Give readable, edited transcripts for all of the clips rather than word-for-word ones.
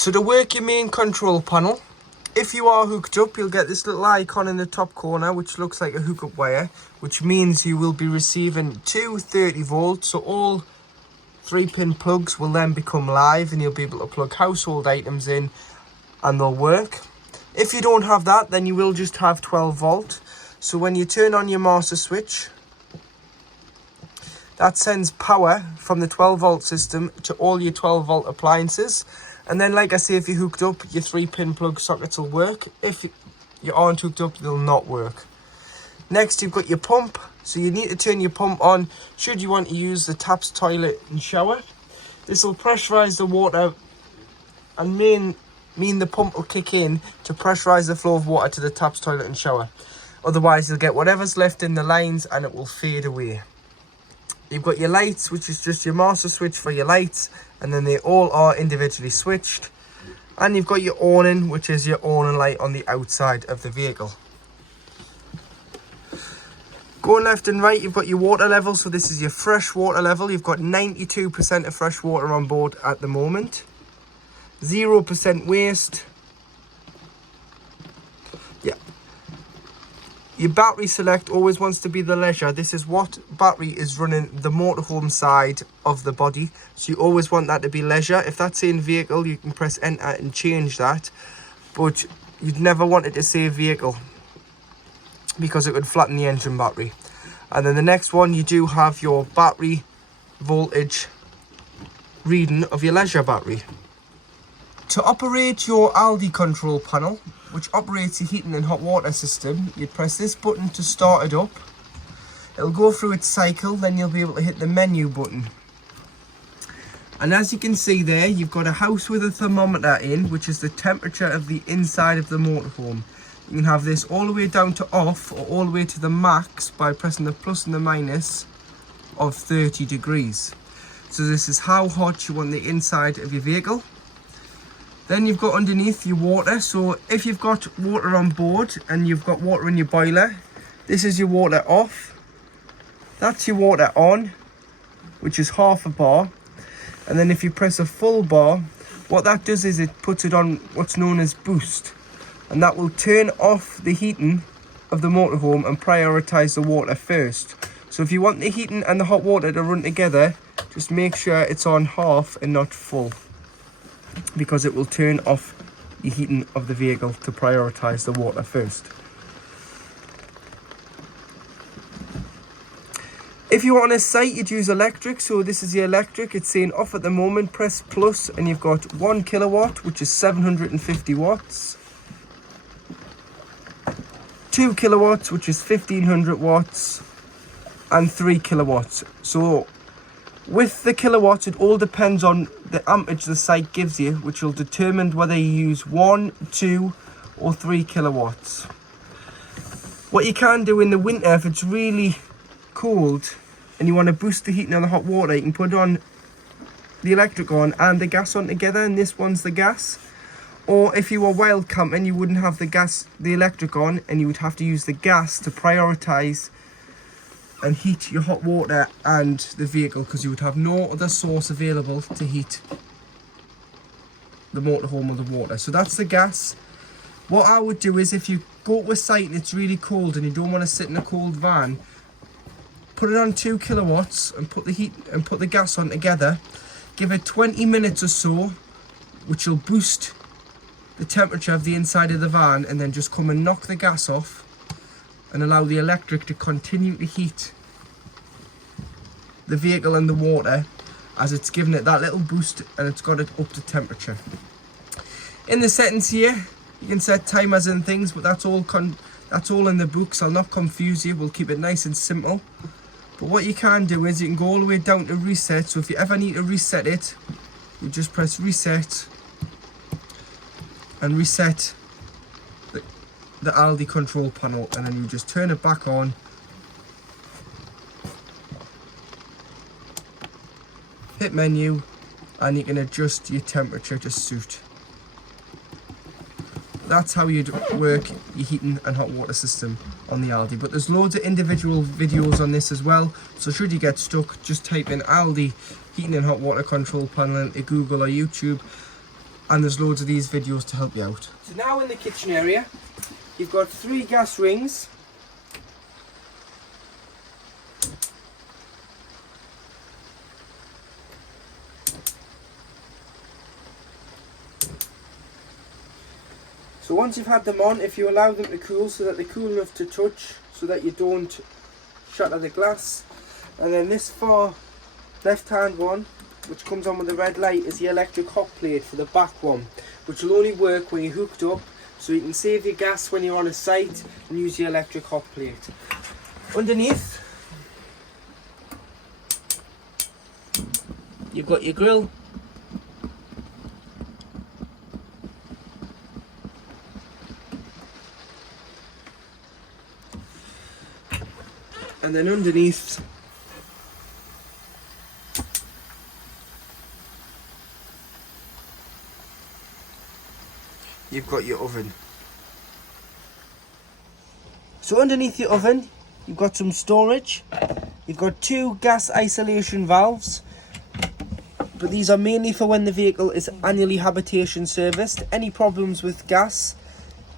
So to work your main control panel, if you are hooked up, you'll get this little icon in the top corner which looks like a hookup wire, which means you will be receiving two 30 volts. So all 3-pin plugs will then become live and you'll be able to plug household items in and they'll work. If you don't have that, then you will just have 12 volt. So when you turn on your master switch, that sends power from the 12 volt system to all your 12 volt appliances. And then, like I say, if you're hooked up, your 3-pin plug sockets will work. If you aren't hooked up, they'll not work. Next, you've got your pump. So you need to turn your pump on should you want to use the taps, toilet and shower. This will pressurize the water and mean the pump will kick in to pressurize the flow of water to the taps, toilet and shower. Otherwise, you'll get whatever's left in the lines and it will fade away. You've got your lights, which is just your master switch for your lights, and then they all are individually switched. And you've got your awning, which is your awning light on the outside of the vehicle. Going left and right, you've got your water level. So this is your fresh water level. You've got 92% of fresh water on board at the moment. 0% waste. Yeah. Your battery select always wants to be the leisure. This is what battery is running the motorhome side of the body. So you always want that to be leisure. If that's in vehicle, you can press enter and change that. But you'd never want it to say vehicle because it would flatten the engine battery. And then the next one, you do have your battery voltage reading of your leisure battery. To operate your Elddis control panel, which operates your heating and hot water system, you'd press this button to start it up. It'll go through its cycle, then you'll be able to hit the menu button. And as you can see there, you've got a house with a thermometer in, which is the temperature of the inside of the motorhome. You can have this all the way down to off or all the way to the max by pressing the plus and the minus of 30 degrees. So this is how hot you want the inside of your vehicle. Then you've got underneath your water. So if you've got water on board and you've got water in your boiler, this is your water off. That's your water on, which is half a bar. And then if you press a full bar, what that does is it puts it on what's known as boost. And that will turn off the heating of the motorhome and prioritize the water first. So if you want the heating and the hot water to run together, just make sure it's on half and not full, because it will turn off the heating of the vehicle to prioritize the water first. If you want a site, you'd use electric. So this is the electric. It's saying off at the moment. Press plus and you've got 1 kilowatt, which is 750 watts. 2 kilowatts, which is 1500 watts. And 3 kilowatts. So with the kilowatts, it all depends on the amperage the site gives you, which will determine whether you use 1, 2 or 3 kilowatts. What you can do in the winter, if it's really cold and you want to boost the heating of the hot water, you can put on the electric on and the gas on together, and this one's the gas. Or if you were wild camping, you wouldn't have the electric on, and you would have to use the gas to prioritize and heat your hot water and the vehicle, because you would have no other source available to heat the motorhome or the water. So that's the gas. What I would do is, if you go to a site and it's really cold and you don't want to sit in a cold van, put it on 2 kilowatts and put the gas on together. Give it 20 minutes or so, which will boost the temperature of the inside of the van, and then just come and knock the gas off and allow the electric to continue to heat the vehicle and the water as it's giving it that little boost and it's got it up to temperature. In the settings here, you can set timers and things, but that's all in the books. I'll not confuse you, we'll keep it nice and simple. But what you can do is you can go all the way down to reset. So if you ever need to reset it, you just press reset and reset the Elddis control panel, and then you just turn it back on, hit menu, and you can adjust your temperature to suit. That's how you'd work your heating and hot water system on the Elddis. But there's loads of individual videos on this as well, so should you get stuck, just type in Elddis heating and hot water control panel into Google or YouTube, and there's loads of these videos to help you out. So now in the kitchen area, you've got 3 gas rings. So once you've had them on, if you allow them to cool so that they're cool enough to touch, so that you don't shatter the glass. And then this far left hand one, which comes on with the red light, is the electric hot plate for the back one, which will only work when you're hooked up, so you can save your gas when you're on a site and use the electric hot plate. Underneath, you've got your grill. And then underneath, you've got your oven. So underneath your oven, you've got some storage. You've got 2 gas isolation valves, but these are mainly for when the vehicle is annually habitation serviced. Any problems with gas,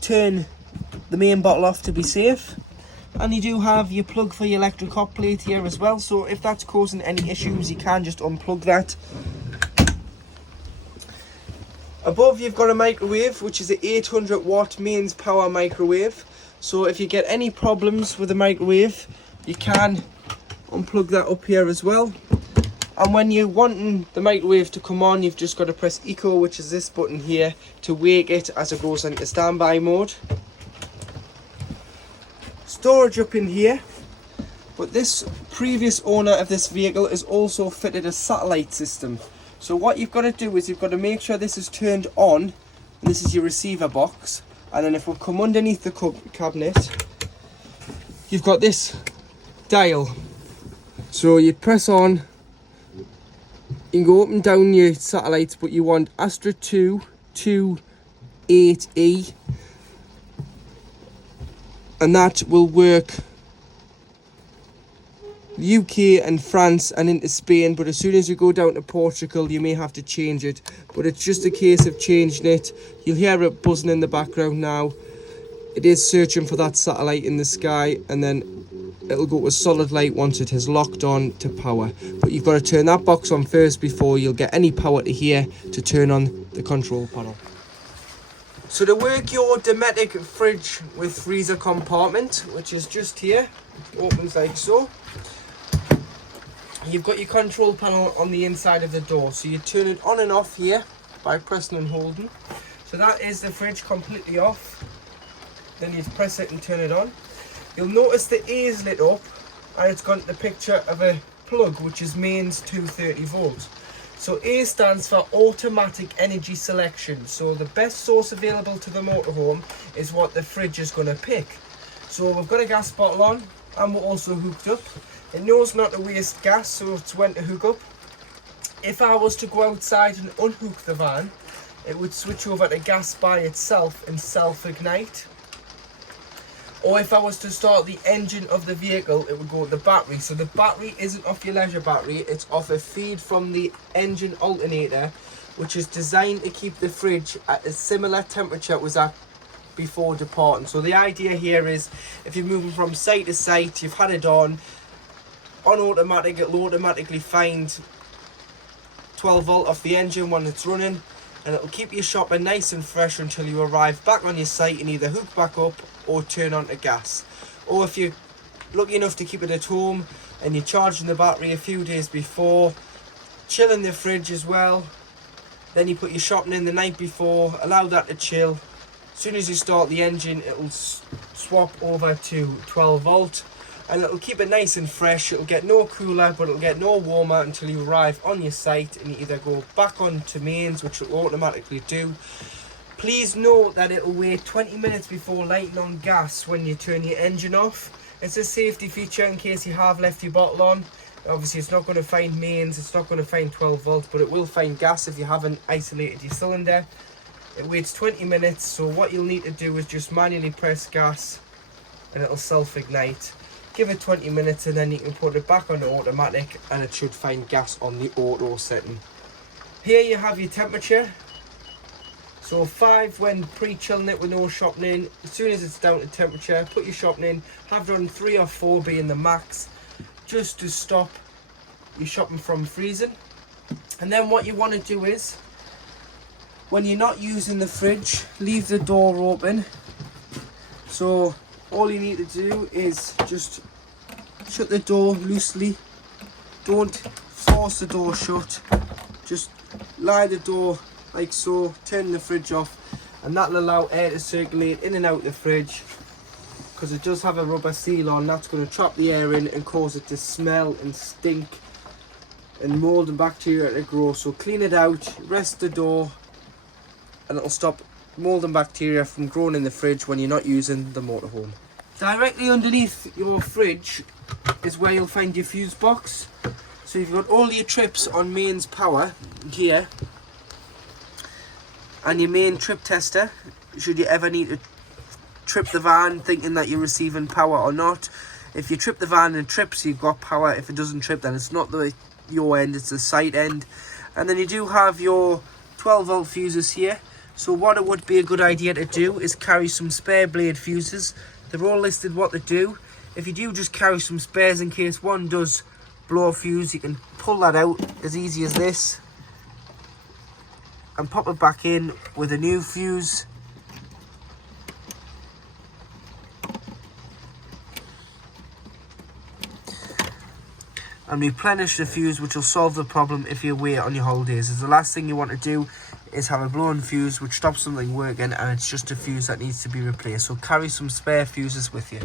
turn the main bottle off to be safe. And you do have your plug for your electric hot plate here as well, so if that's causing any issues, you can just unplug that. Above, you've got a microwave, which is an 800 watt mains power microwave. So if you get any problems with the microwave, you can unplug that up here as well. And when you're wanting the microwave to come on, you've just got to press eco, which is this button here, to wake it as it goes into standby mode. Storage up in here, but this previous owner of this vehicle is also fitted a satellite system. So what you've got to do is you've got to make sure this is turned on, and this is your receiver box. And then if we come underneath the cabinet, you've got this dial. So you press on, you can go up and down your satellites, but you want Astra 2 to 8E. And that will work UK and France and into Spain, but as soon as you go down to Portugal, you may have to change it. But it's just a case of changing it. You'll hear it buzzing in the background now. It is searching for that satellite in the sky, and then it'll go to solid light once it has locked on to power. But you've got to turn that box on first before you'll get any power to here to turn on the control panel. So to work your Dometic fridge with freezer compartment, which is just here, it opens like so. You've got your control panel on the inside of the door, so you turn it on and off here by pressing and holding. So that is the fridge completely off. Then you press it and turn it on. You'll notice the A is lit up, and it's got the picture of a plug, which is mains 230 volts. So A stands for automatic energy selection. So the best source available to the motorhome is what the fridge is going to pick. So we've got a gas bottle on, and we're also hooked up. It knows not to waste gas, so it's when to hook up. If I was to go outside and unhook the van, it would switch over to gas by itself and self-ignite. Or if I was to start the engine of the vehicle, it would go to the battery. So the battery isn't off your leisure battery, it's off a feed from the engine alternator, which is designed to keep the fridge at a similar temperature it was at before departing. So the idea here is, if you're moving from site to site, you've had it on automatic, it'll automatically find 12 volt off the engine when it's running, and it'll keep your shopper nice and fresh until you arrive back on your site and either hook back up or turn on to gas. Or if you're lucky enough to keep it at home and you're charging the battery a few days before, chill in the fridge as well. Then you put your shopping in the night before, allow that to chill. As soon as you start the engine, it'll swap over to 12 volt and it'll keep it nice and fresh. It'll get no cooler, but it'll get no warmer until you arrive on your site and you either go back onto mains, which will automatically do. Please note that it'll wait 20 minutes before lighting on gas when you turn your engine off. It's a safety feature in case you have left your bottle on. Obviously it's not going to find mains, it's not going to find 12 volts, but it will find gas if you haven't isolated your cylinder. It waits 20 minutes, so what you'll need to do is just manually press gas and it'll self-ignite. Give it 20 minutes and then you can put it back on automatic and it should find gas on the auto setting. Here you have your temperature. So 5 when pre-chilling it with no shopping in. As soon as it's down to temperature, put your shopping in. Have it on 3 or 4 being the max, just to stop your shopping from freezing. And then what you want to do is, when you're not using the fridge, leave the door open. So all you need to do is just shut the door loosely. Don't force the door shut. Just lie the door like so, turn the fridge off, and that'll allow air to circulate in and out the fridge, because it does have a rubber seal on. That's going to trap the air in and cause it to smell and stink, and mold and bacteria to grow. So clean it out, rest the door, and it'll stop mold and bacteria from growing in the fridge when you're not using the motorhome. Directly underneath your fridge is where you'll find your fuse box. So you've got all your trips on mains power here, and your main trip tester, should you ever need to trip the van thinking that you're receiving power or not. If you trip the van and trips, you've got power. If it doesn't trip, then it's not your end, it's the site end. And then you do have your 12 volt fuses here. So what it would be a good idea to do is carry some spare blade fuses. They're all listed what to do. If you do just carry some spares in case one does blow a fuse, you can pull that out as easy as this and pop it back in with a new fuse. And replenish the fuse, which will solve the problem if you're away on your holidays. As the last thing you want to do is have a blown fuse which stops something working, and it's just a fuse that needs to be replaced. So carry some spare fuses with you.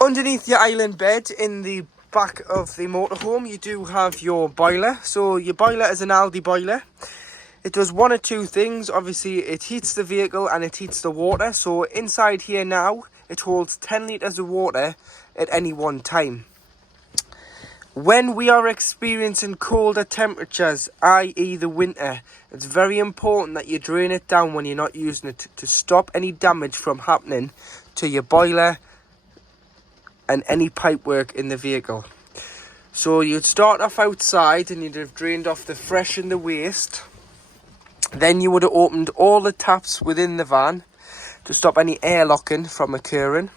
Underneath your island bed in the back of the motorhome, you do have your boiler. So your boiler is an Aldi boiler. It does one or two things. Obviously, it heats the vehicle and it heats the water. So inside here now, it holds 10 litres of water at any one time. When we are experiencing colder temperatures, i.e. the winter, it's very important that you drain it down when you're not using it to stop any damage from happening to your boiler and any pipe work in the vehicle. So you'd start off outside and you'd have drained off the fresh and the waste. Then you would have opened all the taps within the van to stop any air locking from occurring.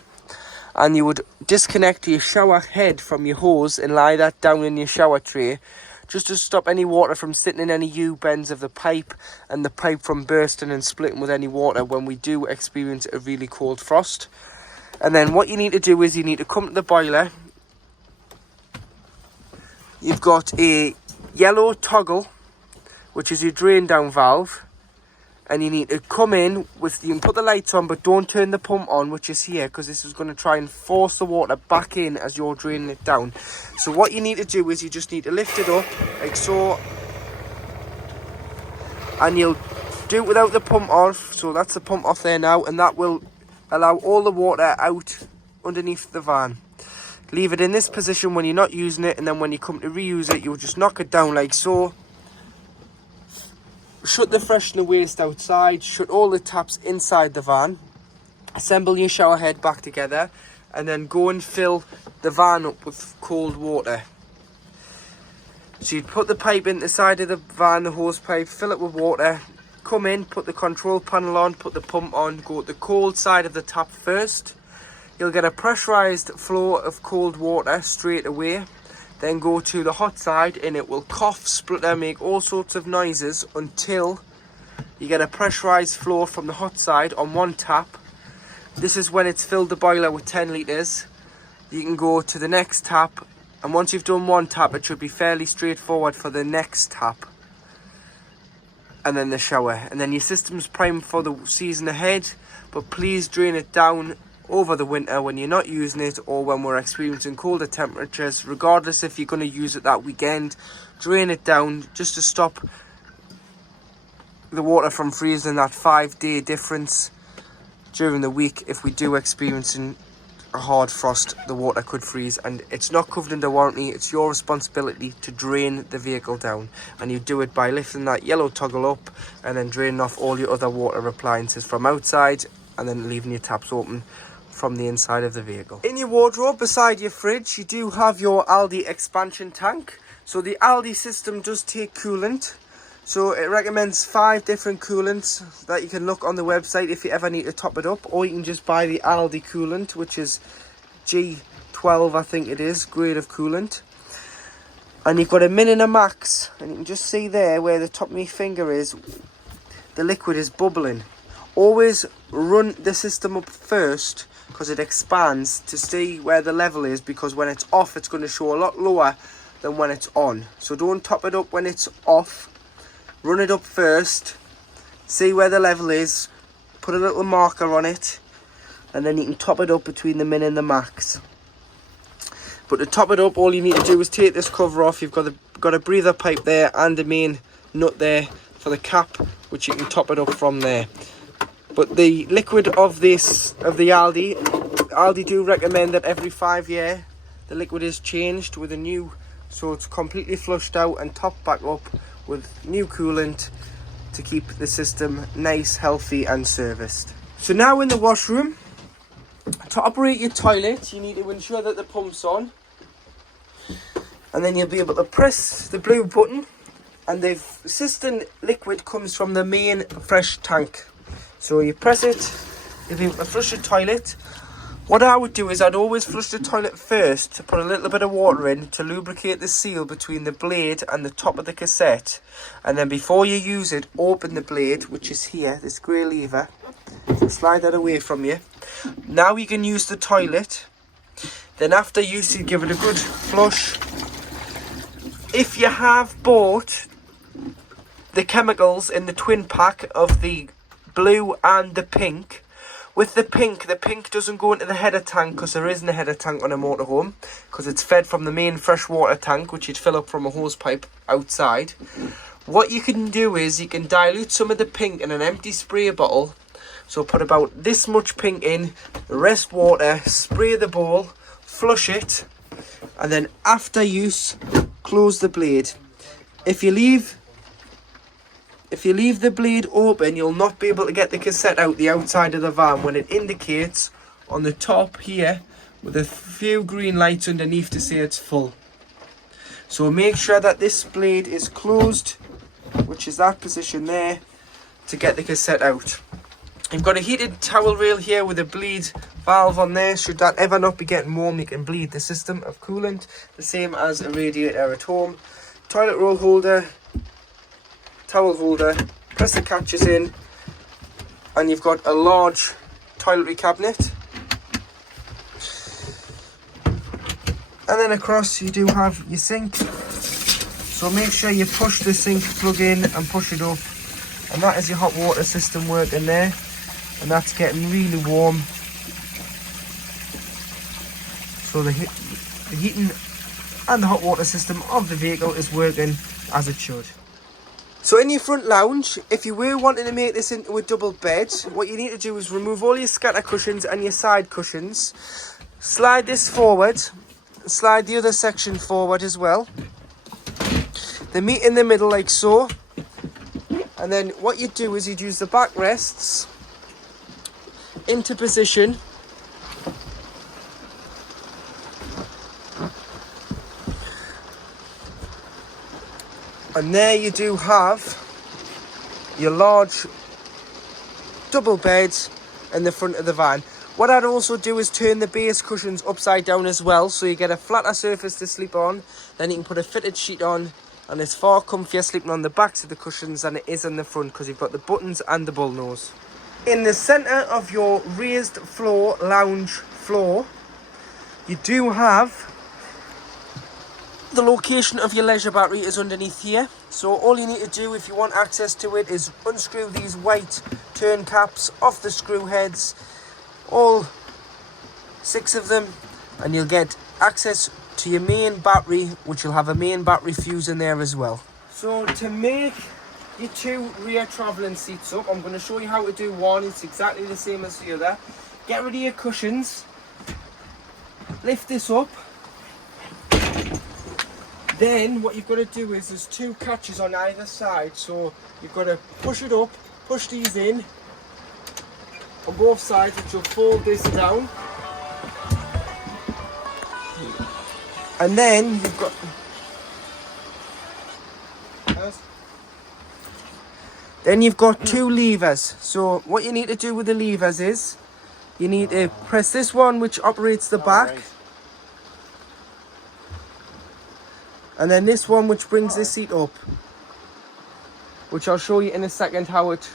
And you would disconnect your shower head from your hose and lie that down in your shower tray, just to stop any water from sitting in any U-bends of the pipe, and the pipe from bursting and splitting with any water when we do experience a really cold frost. And then what you need to do is you need to come to the boiler. You've got a yellow toggle, which is your drain down valve, and you need to come in with, you can put the lights on but don't turn the pump on, which is here, because this is going to try and force the water back in as you're draining it down. So what you need to do is you just need to lift it up like so, and you'll do it without the pump off. So that's the pump off there now, and that will allow all the water out underneath the van. Leave it in this position when you're not using it, and then when you come to reuse it, you'll just knock it down like so. Shut the fresh and the waste outside, shut all the taps inside the van, assemble your shower head back together, and then go and fill the van up with cold water. So you'd put the pipe in the side of the van, the hose pipe, fill it with water, come in, put the control panel on, put the pump on, go to the cold side of the tap first. You'll get a pressurised flow of cold water straight away. Then go to the hot side and it will cough, splutter, make all sorts of noises until you get a pressurised flow from the hot side on one tap. This is when it's filled the boiler with 10 litres. You can go to the next tap, and once you've done one tap, it should be fairly straightforward for the next tap. And then the shower. And then your system's primed for the season ahead, but please drain it down over the winter when you're not using it, or when we're experiencing colder temperatures. Regardless if you're going to use it that weekend, drain it down just to stop the water from freezing. That 5-day difference during the week, if we do experiencing a hard frost, the water could freeze, and it's not covered under warranty. It's your responsibility to drain the vehicle down, and you do it by lifting that yellow toggle up and then draining off all your other water appliances from outside, and then leaving your taps open from the inside of the vehicle. In your wardrobe beside your fridge, you do have your Aldi expansion tank. So the Aldi system does take coolant. So it recommends 5 different coolants that you can look on the website if you ever need to top it up, or you can just buy the Aldi coolant, which is G12 I think it is, grade of coolant. And you've got a min and a max, and you can just see there where the top of my finger is, the liquid is bubbling. Always run the system up first because it expands to see where the level is, because when it's off it's going to show a lot lower than when it's on. So don't top it up when it's off. Run it up first, see where the level is, put a little marker on it, and then you can top it up between the min and the max. But to top it up, all you need to do is take this cover off. You've got a breather pipe there and a main nut there for the cap, which you can top it up from there. But the liquid of the Aldi do recommend that every 5 years the liquid is changed with a new, so it's completely flushed out and topped back up with new coolant to keep the system nice, healthy and serviced. So now in the washroom, to operate your toilet you need to ensure that the pump's on, and then you'll be able to press the blue button and the system liquid comes from the main fresh tank. So you press it, you'll be able to flush the toilet. What I would do is I'd always flush the toilet first to put a little bit of water in to lubricate the seal between the blade and the top of the cassette. And then before you use it, open the blade, which is here, this grey lever. So slide that away from you. Now you can use the toilet. Then after use, you give it a good flush. If you have bought the chemicals in the twin pack of the blue and the pink, with the pink doesn't go into the header tank because there isn't a header tank on a motorhome, because it's fed from the main freshwater tank, which you'd fill up from a hose pipe outside. What you can do is you can dilute some of the pink in an empty spray bottle. So put about this much pink in, the rest water, spray the bowl, flush it, and then after use, close the blade. If you leave the blade open, you'll not be able to get the cassette out the outside of the van when it indicates on the top here with a few green lights underneath to say it's full. So make sure that this blade is closed, which is that position there, to get the cassette out. You've got a heated towel rail here with a bleed valve on there. Should that ever not be getting warm, you can bleed the system of coolant, the same as a radiator at home. Toilet roll holder, towel holder, press the catches in, and you've got a large toiletry cabinet. And then across you do have your sink. So make sure you push the sink plug in and push it up, and that is your hot water system working there, and that's getting really warm. So the heating and the hot water system of the vehicle is working as it should. So in your front lounge, if you were wanting to make this into a double bed, what you need to do is remove all your scatter cushions and your side cushions. Slide this forward, slide the other section forward as well. They meet in the middle like so. And then what you do is you'd use the backrests into position. And there you do have your large double bed in the front of the van. What I'd also do is turn the base cushions upside down as well, so you get a flatter surface to sleep on. Then you can put a fitted sheet on, and it's far comfier sleeping on the backs of the cushions than it is on the front, because you've got the buttons and the bullnose. In the centre of your raised floor, lounge floor, you do have the location of your leisure battery is underneath here. So all you need to do if you want access to it is unscrew these white turn caps off the screw heads, all 6 of them, and you'll get access to your main battery, which will have a main battery fuse in there as well. So to make your 2 rear travelling seats up, I'm going to show you how to do one. It's exactly the same as the other. Get rid of your cushions, lift this up. Then what you've got to do is there's 2 catches on either side, so you've got to push it up, push these in on both sides, which will fold this down. And then you've got Then you've got 2 levers. So what you need to do with the levers is you need to press this one, which operates the back. Right. And then this one, which brings the seat up. Which I'll show you in a second how it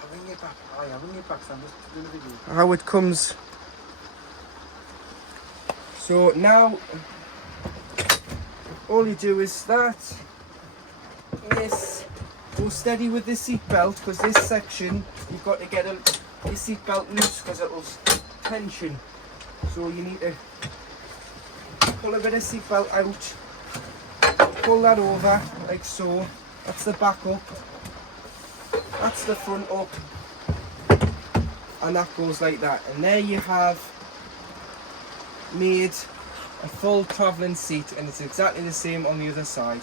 I'll bring you back. I'll bring you back. So I'm just doing a video. how it comes. So now all you do is start this, go steady with the seat belt, because this section you've got to get the seat belt loose because it'll tension. So you need to pull a bit of seat belt out, pull that over like so. That's the back up, that's the front up, and that goes like that. And there you have made a full travelling seat, and it's exactly the same on the other side.